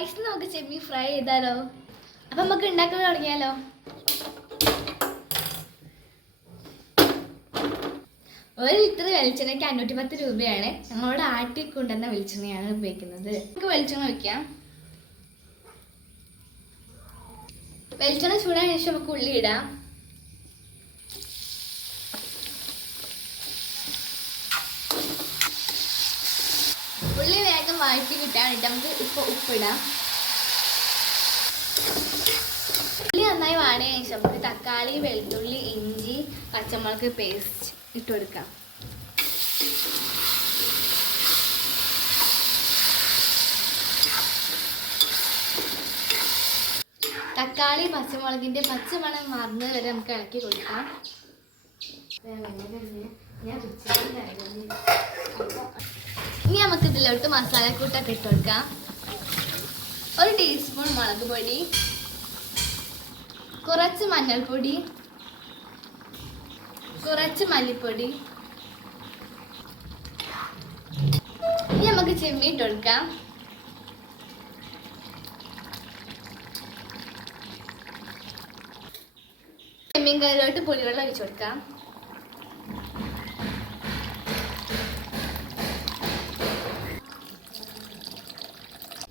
Guys, നമുക്ക് ചെമ്മീൻ fry ചെയ്താലോ? അപ്പം നമുക്ക് ഉണ്ടാക്കാൻ തുടങ്ങിയാലോ? ഒരു ലിറ്റർ വെളിച്ചെണ്ണയ്ക്ക് 510 രൂപയാണ്. ഞങ്ങളോട് ആട്ടിക്കൊണ്ടുവന്ന വെളിച്ചെണ്ണയാണ് ഉപയോഗിക്കുന്നത്. നമുക്ക് വെളിച്ചെണ്ണ വയ്ക്കാം. വെളിച്ചെണ്ണ ചൂടായ ശേഷം നമുക്ക് ഉള്ളി ഇടാം. ഉള്ളി വേഗം വഴറ്റി കിട്ടാൻ വേണ്ടിയിട്ട് നമുക്ക് ഇപ്പോൾ ഉപ്പിടാം. ഉള്ളി നന്നായി വാടിയ ശേഷം നമുക്ക് തക്കാളി, വെളുത്തുള്ളി, ഇഞ്ചി, പച്ചമുളക് പേസ്റ്റ് ഇട്ട് കൊടുക്കാം. തക്കാളി പച്ചമുളകിൻ്റെ പച്ചമണം മാറുന്നത് വരെ നമുക്ക് ഇളക്കി കൊടുക്കാം. ഇനി നമുക്ക് ഇതിലോട്ട് മസാലക്കൂട്ടൊക്കെ ഇട്ട് കൊടുക്കാം. 1 ടീസ്പൂൺ മുളക് പൊടി, കുറച്ച് മഞ്ഞൾപ്പൊടി, കുറച്ച് മല്ലിപ്പൊടി. ഇനി നമുക്ക് ചെമ്മീൻ ഇട്ട് കൊടുക്കാം. ചെമ്മീൻ കറിയിലോട്ട് പുളിവെള്ളം ഒഴിച്ചു കൊടുക്കാം.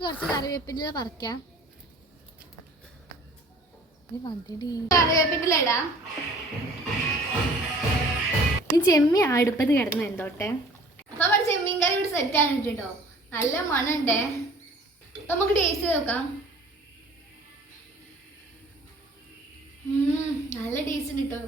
കുറച്ച് കറിവേപ്പില പറിക്കാം. കറിവേപ്പില ഇടാം. ഈ ചെമ്മീൻ അടുപ്പത്ത് കിടന്നു എന്തോട്ടെ. അപ്പൊ നമ്മുടെ ചെമ്മീൻ കറി ഇവിടെ സെറ്റ് ആണ് കേട്ടോ. നല്ല മണുണ്ടേ. അപ്പൊ നമുക്ക് ടേസ്റ്റ് ചെയ്ത് നോക്കാം. നല്ല ടേസ്റ്റ് ഉണ്ട് കേട്ടോ.